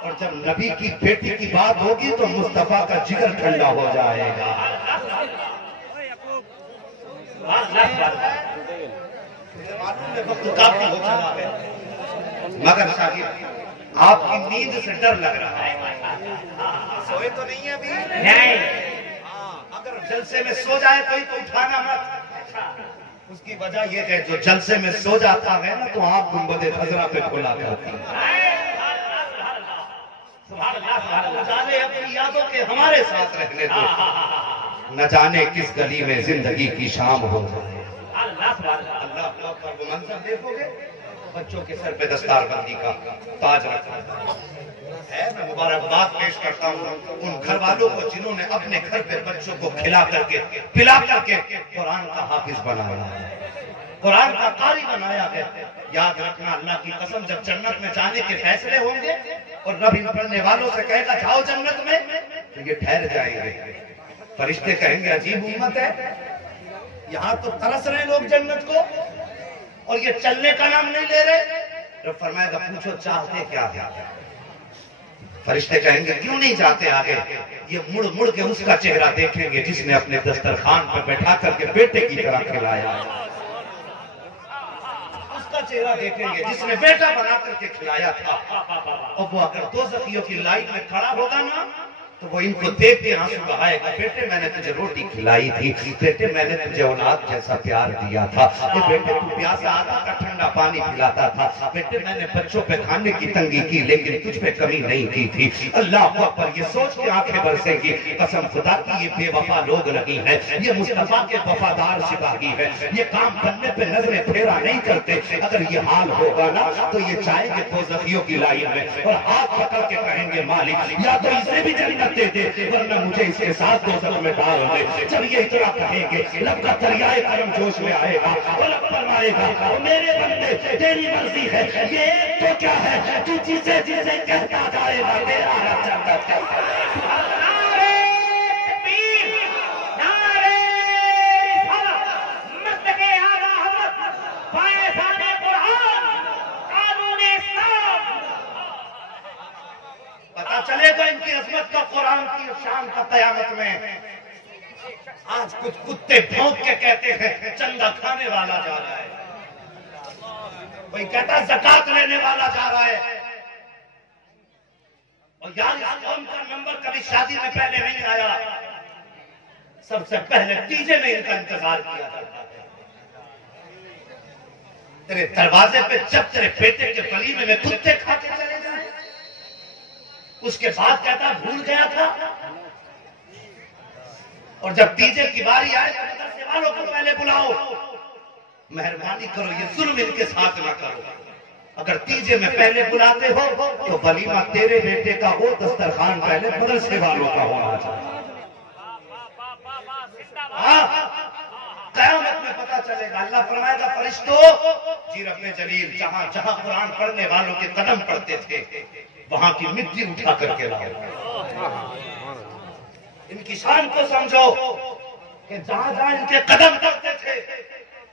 اور جب نبی کی بیٹی کی بات ہوگی تو مصطفیٰ کا جگر ٹھنڈا ہو جائے گا. معلوم ہے وقت کافی ہو چلا ہے, مگر شاہد آپ کی نیند سے ڈر لگ رہا ہے. سوئے تو نہیں ہے ابھی؟ نہیں. اگر جلسے میں سو جائے تو اٹھانا مت. اس کی وجہ یہ ہے جو جلسے میں سو جاتا ہے نا تو آپ گنبد خضرا پہ کھلا کرتی ہے. جانے اپنی یادوں کے ہمارے ساتھ رہنے دو, نہ جانے کس گلی میں زندگی کی شام ہو جائے. اللہ پر وہ منظر دیکھو گے, بچوں کے سر پہ دستار بندی کا تاج رکھا ہے. میں مبارکباد پیش کرتا ہوں ان گھر والوں کو جنہوں نے اپنے گھر پہ بچوں کو کھلا کر کے پلا کر کے قرآن کا حافظ بنایا ہے, قرآن کا قاری بنایا ہے. یاد رکھنا, اللہ کی قسم جب جنت میں جانے کے فیصلے ہوں گے اور رب ان پڑھنے والوں سے کہے گا جاؤ جنت میں, تو یہ ٹھہر جائیں گے. فرشتے کہیں گے عجیب امت ہے, یہاں تو ترس رہے لوگ جنت کو اور یہ چلنے کا نام نہیں لے رہے. رب فرمائے گا پوچھو چاہتے کیا ہے. فرشتے کہیں گے کیوں نہیں جاتے آگے. یہ مڑ مڑ کے اس کا چہرہ دیکھیں گے جس نے اپنے دسترخوان پہ بیٹھا کر کے بیٹے کی طرح کھلایا. اس کا چہرہ دیکھیں گے جس نے بیٹا بنا کر کے کھلایا تھا. اور وہ اگر دوزخیوں کی لائن میں کھڑا ہوگا نا تو وہ ان کو دیکھ کے آنسو بہائے گا. بیٹے میں نے تجھے روٹی کھلائی تھی, بیٹے میں نے تجھے اولاد جیسا پیار دیا تھا, بیٹے تو پیاسا آتا کا ٹھنڈا پانی پلاتا تھا, بیٹے میں نے بچوں پہ کھانے کی تنگی کی لیکن تجھ پہ کمی نہیں کی تھی. اللہ اکبر. یہ سوچ کے آنکھیں برسیں گی قسم خدا کی یہ بے وفا لوگ لگی ہیں, یہ مصطفیٰ کے وفادار سپاہی ہیں, یہ کام کرنے پہ نظریں پھیرا نہیں کرتے. اگر یہ حال ہوگا نا تو یہ جائیں گے دوزخیوں کی لائن میں اور ہاتھ پکڑ کے کہیں گے مالک یا تو اسے بھی جنت دے دے ورنہ مجھے اس کے ساتھ دوزخ میں ڈال دے. جب یہ اتنا کہیں گے لب کا دریائے کرم جوش میں آئے گا اور لب فرمائے گا میرے بندے تیری مرضی ہے, یہ تو کیا ہے تو جسے جسے کہتا جائے گا تیرا رب جنت کا. پتا چلے گا ان کی عظمت کا, قرآن کی شان کا قیامت میں. آج کچھ کتے بھونک کے کہتے ہیں چندہ کھانے والا جا رہا ہے, کوئی کہتا زکات لینے والا جا رہا ہے. اور یار اس قوم کا نمبر کبھی شادی میں پہلے نہیں آیا, سب سے پہلے تیجے میں ان کا انتظار کیا جاتا ہے. تیرے دروازے پہ جب تیرے بیٹے کے ولیمے میں کتے کھا کے چلے جائیں, اس کے بعد کہتا بھول گیا تھا. اور جب تیجے کی باری آئے تو مدرسے والوں کو پہلے بلاؤ. مہربانی کرو یہ ظلم ان کے ساتھ نہ کرو. اگر تیجے میں پہلے بلاتے ہو تو ولیمہ تیرے بیٹے کا ہو, دسترخوان پہلے مدرسے والوں کا ہونا چاہیے. قیامت میں پتا چلے گا. اللہ فرمائے گا فرشتوں جی رب جلیل جہاں جہاں قرآن پڑھنے والوں کے قدم پڑتے تھے وہاں کی مٹی اٹھا کر کے لاؤ. ان کی شان کو سمجھو کہ جہاں جہاں ان کے قدم پڑتے تھے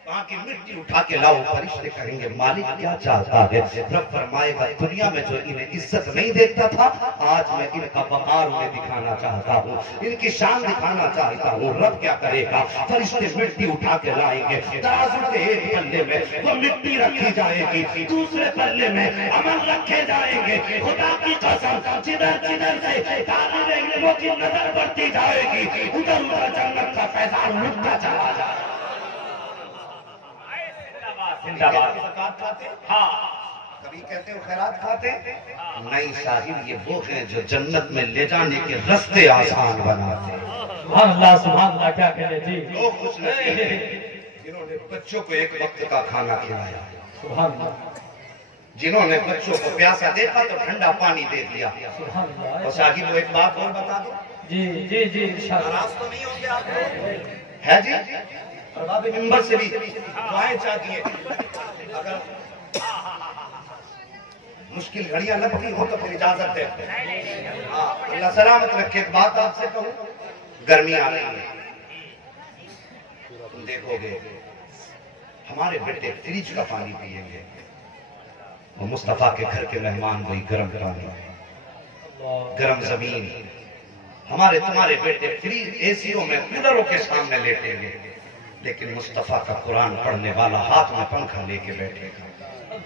وہاں کی مٹی اٹھا کے لاؤ. فرشتے کہیں گے مالک کیا چاہتا ہے؟ رب فرمائے گا دنیا میں جو انہیں عزت نہیں دیکھتا تھا آج میں ان کا وقار انہیں دکھانا چاہتا ہوں, ان کی شان دکھانا چاہتا ہوں. رب کیا کرے گا؟ فرشتے مٹی اٹھا کے لائیں گے. ترازو کے ایک پلے میں وہ مٹی رکھی جائے گی, دوسرے پلے میں عمل رکھے جائیں گے. خدا کی قسم جدھر جدھر سے طالب علموں کی نظر بڑھتی جائے گی ادھر ادھر جنت کا فیضان اٹھتا چلا جائے. زکات کھاتے ہاں کبھی کہتے ہو خیرات کھاتے نہیں صاحب, یہ وہ ہیں جو جنت میں لے جانے کے رستے آسان بناتے. سبحان اللہ سبحان اللہ. کیا کہنے جی لوگ خوش نصیب ہیں جنہوں نے بچوں کو ایک وقت کا کھانا کھلایا, سبحان اللہ. جنہوں نے بچوں کو پیاسا دیکھا تو ٹھنڈا پانی دے دیا. سبحان اللہ. اور صاحب ایک بات اور بتا دو, جی جی جی ناراض تو نہیں ہوں گے آپ ہے جی؟ ارباب منبر سے بھی دعائیں چاہتی ہیں. اگر مشکل گھڑیاں لگتی ہو تو پھر اجازت ہے. اللہ سلامت رکھے. ایک بات آپ سے کہوں, گرمی آ رہی ہے, تم دیکھو گے ہمارے بیٹے فریج کا پانی پیئیں گے. اور مصطفیٰ کے گھر کے مہمان وہی گرم پانی, گرم زمین. ہمارے تمہارے بیٹے فریج ایسیوں میں کولروں کے سامنے لیٹیں گے, لیکن مصطفیٰ کا قرآن پڑھنے والا ہاتھ میں پنکھا لے کے بیٹھے گا.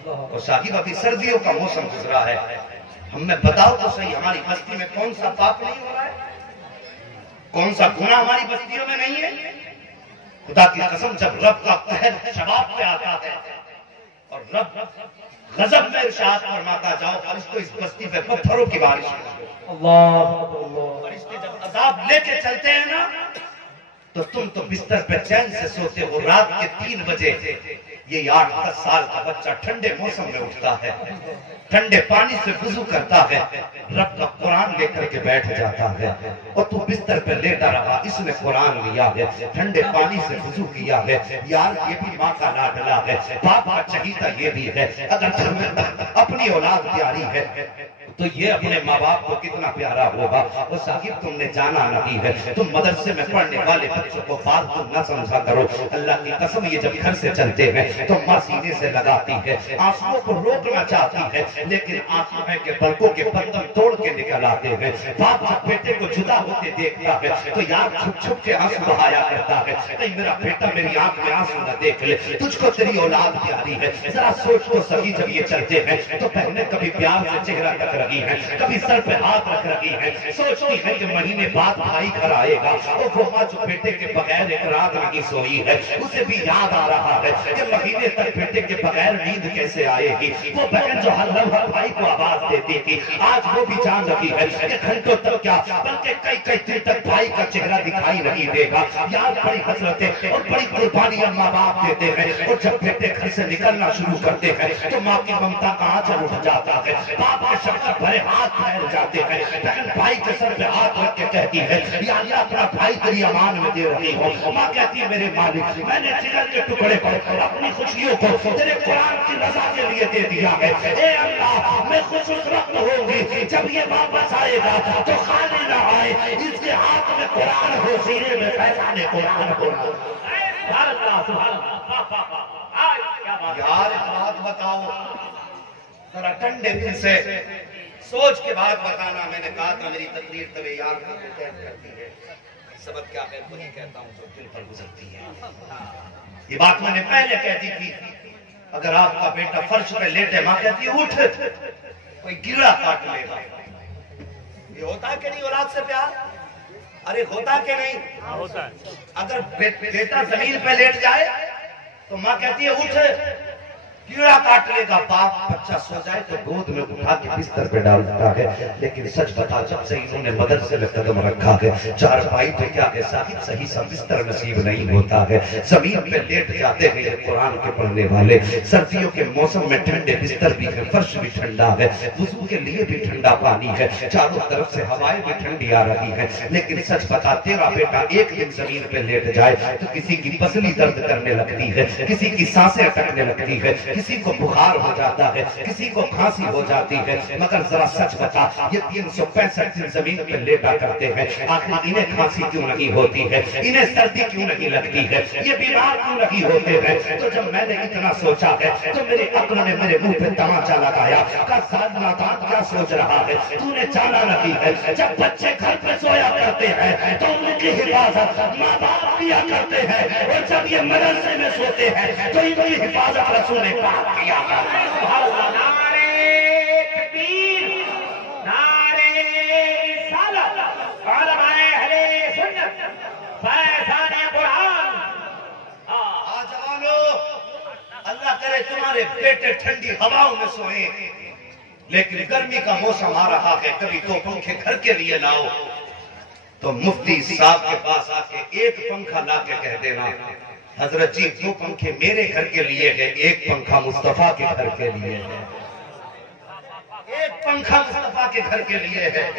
اور صاحب ابھی سردیوں کا موسم گزرا ہے, ہمیں بتاؤ تو صحیح ہماری بستی میں کون سا پاپ نہیں ہو رہا ہے, کون سا گناہ ہماری بستیوں میں نہیں ہے. خدا کی قسم جب رب کا قہر شباب پہ آتا ہے اور رب غضب میں ارشاد فرماتا جاؤ فرشتوں اس بستی پہ پتھروں کی بارش کرو. فرشتے جب عذاب لے کے چلتے ہیں نا تو تم تو بستر پہ چین سے سوتے ہو. رات کے 3 بجے یہ 8-10 سال کا بچہ ٹھنڈے موسم میں اٹھتا ہے, ٹھنڈے پانی سے وضو کرتا ہے, رب کا قرآن لے کر کے بیٹھ جاتا ہے. اور تو بستر پہ لیٹا رہا, اس نے قرآن لیا ہے, ٹھنڈے پانی سے وضو کیا ہے. یار یہ بھی ماں کا لاڈلا ہے, باپ کا چہیتا یہ بھی ہے. اگر تمہیں اپنی اولاد پیاری ہے تو یہ اپنے ماں باپ کو کتنا پیارا ہوگا. اور صاحب تم نے جانا نہیں ہے, تم مدرسے میں پڑھنے والے بچوں کو بات تم نہ سمجھا کرو. اللہ کی قسم یہ جب گھر سے چلتے ہیں تو ماں سینے سے لگاتی ہے, آنسوؤں کو روکنا چاہتی ہے, لیکن آنسو ہے کہ پلکوں کے بندن توڑ کے نکل آتے ہیں. باپ جب بیٹے کو جدا ہوتے دیکھتا ہے تو یار چھپ چھپ کے آنسو بہایا کرتا ہے, کہیں میرا بیٹا میری آنکھ میں آنسو نہ دیکھ لے. تجھ کو تیری اولاد پیاری ہے, ذرا سوچ تو سہی. جب یہ چلتے ہیں تو بہنیں کبھی پیار سے چہرہ تک رہی ہیں, کبھی سر پہ ہاتھ رکھ رہی ہیں, سوچتی ہے کہ مہینے بعد بھائی گھر آئے گا. اور وہ ماں جو بیٹے کے بغیر ایک رات نہیں سوئی ہے, اسے بھی یاد آ رہا ہے کہ مہینے تک بیٹے کے بغیر نیند کیسے آئے گی. وہ بہن جو ہر لمحہ بھائی کو آواز دیتی تھی آج وہ بھی جان رہی ہے کہ گھنٹوں تک کیا بلکہ کئی دن تک بھائی کا چہرہ دکھائی نہیں دے گا. یاد بڑی حسرتیں اور بڑی قربانیاں ماں باپ دیتے ہیں, اور جب بیٹے گھر سے نکلنا شروع کرتے ہیں تو ماں کی ممتا کا آنچل اٹھ جاتا ہے, باپ کے شفقت بھرے ہاتھ پھیل جاتے ہیں. بہن بھائی کے سر پہ ہاتھ رکھ کے کہتی ہے یا اللہ اپنا بھائی تیری امان میں دے رہی ہوں. ماں کہتی ہے میرے مالک میں نے جگر کے ٹکڑے پر اپنی خوشیوں کو تیرے قرآن کی رضا کے لیے دے دیا ہے. اے اللہ میں خوش اس وقت ہوں گی جب یہ واپس آئے گا تو خالی نہ آئے, اس کے ہاتھ میں قرآن ہو, سینے میں فیضان قرآن ہو. یار ایک بات بتاؤ ذرا ٹھنڈے دل سے سوچ کے بات بتانا. میں نے کہا تھا میری تقریر طبع یار کو قید کرتی ہے, سبق کیا ہے وہی کہتا ہوں جو دل پر گزرتی ہے. یہ بات میں نے پہلے کہہ دی تھی. اگر آپ کا بیٹا فرش پہ لیٹے ماں کہتی ہے اٹھ, کوئی گرا کاٹ لے گا. یہ ہوتا کہ نہیں اولاد سے پیار؟ ارے ہوتا کہ نہیں؟ اگر بیٹا زمین پہ لیٹ جائے تو ماں کہتی ہے اٹھ, کیڑا کاٹ لے گا باپ بچہ سو جائے تو گود میں اٹھا کے بستر پہ ڈالتا ہے. لیکن سچ بتا جب سے انہوں نے مدرسے میں قدم رکھا ہے چار بھائی تو کیا ہے صاحب صحیح سا بستر نصیب نہیں ہوتا ہے. زمین پہ لیٹ جاتے ہیں یہ قرآن کے پڑھنے والے. سردیوں کے موسم میں ٹھنڈے بستر بھی ہے, فرش بھی ٹھنڈا ہے, وضو کے لیے بھی ٹھنڈا پانی ہے, چاروں طرف سے ہوائیں بھی ٹھنڈی آ رہی ہے. لیکن سچ بتا تیرا بیٹا ایک دن زمین پہ لیٹ جائے تو کسی کی پسلی درد کرنے لگتی ہے, کسی کی سانسیں اٹکنے لگتی ہے, کسی کو بخار ہو جاتا ہے, کسی کو کھانسی ہو جاتی ہے. مگر ذرا سچ بتا یہ 365 دن زمین پہ لیٹا کرتے ہیں, آخر انہیں کھانسی کیوں نہیں ہوتی ہے, انہیں سردی کیوں نہیں لگتی ہے, یہ بیمار کیوں نہیں ہوتے ہیں؟ تو جب میں نے اتنا سوچا ہے تو میرے عقل نے میرے منہ پہ تماچا لگایا کہ ساتھ نادان کیا سوچ رہا ہے, تو نے جانا نہیں ہے جب بچے گھر پہ سویا کرتے ہیں تو ان کی حفاظت ماں باپ کیا کرتے ہیں, اور جب یہ مدرسے میں سوتے ہیں تو ان کی حفاظت رسول پاک کیا کرتے ہیں. نعرے تکبیر, نعرے رسالت, علماء اہل سنت, فیضان قرآن. جوانو اللہ کرے تمہارے بیٹے ٹھنڈی ہواؤں میں سوئیں, لیکن گرمی کا موسم آ رہا ہے, کبھی 2 پنکھے گھر کے لیے لاؤ تو مفتی صاحب کے پاس آ کے 1 پنکھا لا کے کہہ دینا حضرت جی 2 پنکھے میرے گھر کے لیے ہے, 1 پنکھا مصطفیٰ کے گھر کے لیے ہے, 1 پنکھا مصطفیٰ کے گھر کے لیے ہے.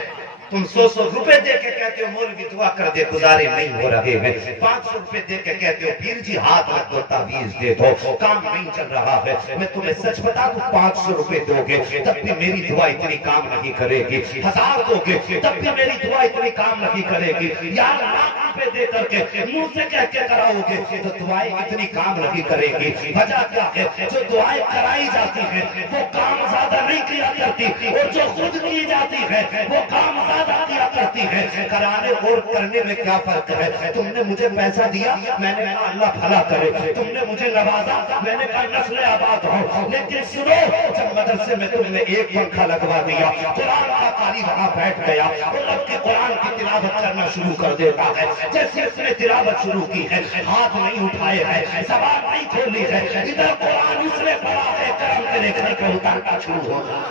تم 100 روپے دے کے کہتے ہو مولوی دعا کر دے گزارے نہیں ہو رہے ہیں, 500 روپے دے کے کہتے ہو پیر جی ہاتھ رکھ دو تعویذ دے دو کام نہیں چل رہا ہے. میں تمہیں سچ بتا دوں 500 روپے دو گے تب بھی میری دعا اتنی کام نہیں کرے گی, 1000 دو گے تب بھی میری دعا اتنی کام نہیں کرے گی. یار لاکھ روپے دے کر کے منہ سے کہہ کے کراؤ گے تو دعائیں اتنی کام نہیں کرے گی. وجہ کیا ہے, جو دعائیں کرائی جاتی ہیں وہ کام زیادہ نہیں کیا کرتی, اور جو خود کی جاتی ہے وہ کام زیادہ کیا کرتی ہے. کرانے اور کرنے میں کیا فرق ہے؟ تم نے مجھے پیسہ دیا, میں نے کہا اللہ بھلا کرے, تم نے مجھے نوازا, میں نے کہا نسل آباد ہو. لیکن سنو جب مدرسے میں تم نے 1 پنکھا لگوا دیا, قرآن کا قاری وہاں بیٹھ گیا اور رب کے قرآن کی تلاوت کرنا شروع کر دیتا ہے. جیسے اس نے تلاوت شروع کی ہے, ہاتھ نہیں اٹھائے ہیں, زبان نہیں کھولی ہے, ادھر قرآن اس نے پڑھا ہے, کرم تیرے گھر کو اتارنا شروع ہوگا.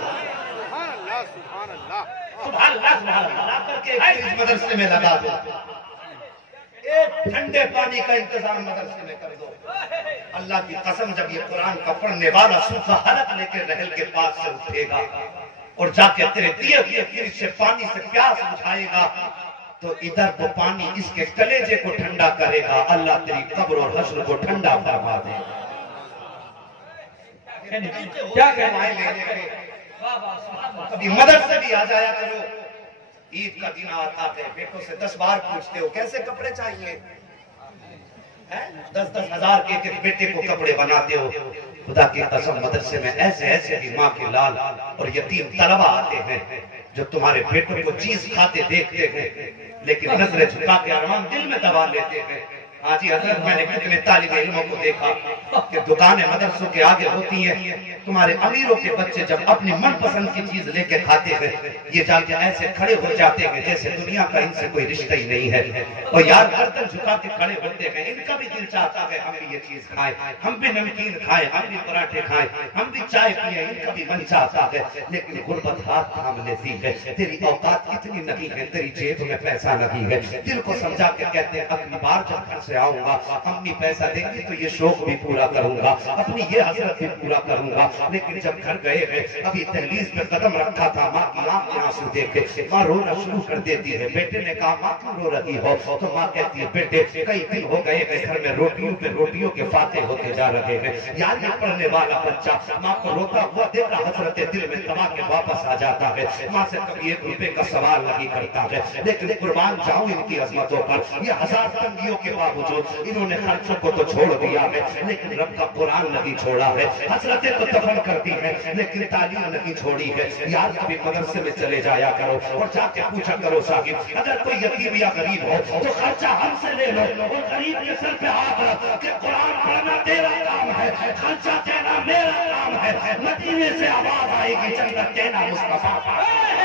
سبحان اللہ, سبحان اللہ کر کے اس مدرسے میں لگا دو, 1 ٹھنڈے پانی کا انتظام مدرسے میں کر دو. اللہ کی قسم جب یہ قرآن کا پڑھنے والا سوکھا حلق لے کے رحل کے پاس سے اٹھے گا اور جا کے تیرے دیے ہوئے فرش سے پانی سے پیاس بجھائے گا تو ادھر وہ پانی اس کے کلیجے کو ٹھنڈا کرے گا, اللہ تیری قبر اور حشر کو ٹھنڈا فرما دے گا. کیا کہنا ہے, کبھی مدرسے بھی آ جایا کرو, عید کا دن آتا ہے بیٹوں سے 10 بار پوچھتے ہو کیسے کپڑے چاہیے, 10-10 ہزار کے ایک بیٹے کو کپڑے بناتے ہو. خدا کی قسم مدرسے میں ایسے ایسے بھی ماں کے لال اور یتیم طلبہ آتے ہیں جو تمہارے بیٹوں کو چیز کھاتے دیکھتے ہیں لیکن نظریں جھکا کے ارمان دل میں دبا لیتے ہیں. ہاں جی حضرت, میں نے کتنے طالب علموں کو دیکھا کہ دکانیں مدرسوں کے آگے ہوتی ہیں, تمہارے امیروں کے بچے جب اپنی من پسند کی چیز لے کے کھاتے ہیں یہ جا کے ایسے کھڑے ہو جاتے ہیں جیسے دنیا کا ان سے کوئی رشتہ ہی نہیں ہے, اور یار گردن جھکا کے کھڑے ہوتے ہیں. ان کا بھی دل چاہتا ہے ہم بھی یہ چیز کھائیں, ہم بھی نمکین کھائیں, ہم بھی پراٹھے کھائیں, ہم بھی چائے پئیں, ان کا بھی من چاہتا ہے. لیکن غربت ہاتھ تھام لیتی ہے, تیری اوقات اتنی نہیں ہے, تیری جیب میں پیسہ نہیں ہے. دل کو سمجھا کے کہتے ہیں اگلی بار جب گھر سے آؤں گا امی پیسہ دیں گی تو یہ شوق بھی پورا کروں گا, اپنی یہ حسرت بھی پورا کروں گا. لیکن جب گھر گئے ہیں ابھی دہلیز پہ قدم رکھا تھا, ماں کی آنکھ کے آنسو دیکھے, ماں رونا شروع کر دیتی ہے. بیٹے نے کہا ماں کیوں رو رہی ہو, تو ماں کہتی ہے بیٹے کئی دن ہو گئے ہیں گھر میں روٹیوں پہ روٹیوں کے فاتح ہوتے جا رہے ہیں. یار یہ پڑھنے والا بچہ ماں کو روتا ہوا دیکھ رہا, حسرت دل میں دبا کے واپس آ جاتا ہے. ماں سے کبھی 1 روپے کا سوال نہیں کرتا ہے, لیکن قربان جاؤں ان کی عظمتوں پر. یہ 1000 تنگیوں کے باوجود انہوں نے خرچوں کو تو چھوڑ دیا ہے لیکن رب کا قرآن نہیں چھوڑا ہے. حسرتیں تو دفن کرتی ہیں لیکن تعلیم نہیں چھوڑی ہے. یار کبھی مدرسے میں چلے جایا کرو اور جا کے پوچھا کرو صاحب اگر کوئی یتیم یا غریب ہو تو خرچہ ہم سے لے لو, اور غریب کے سر پہ ہاتھ رکھ کہ قرآن پڑھنا تیرا کام ہے, خرچہ دینا میرا کام ہے. مدینے سے آواز آئے گی جنت دینا مصطفیٰ.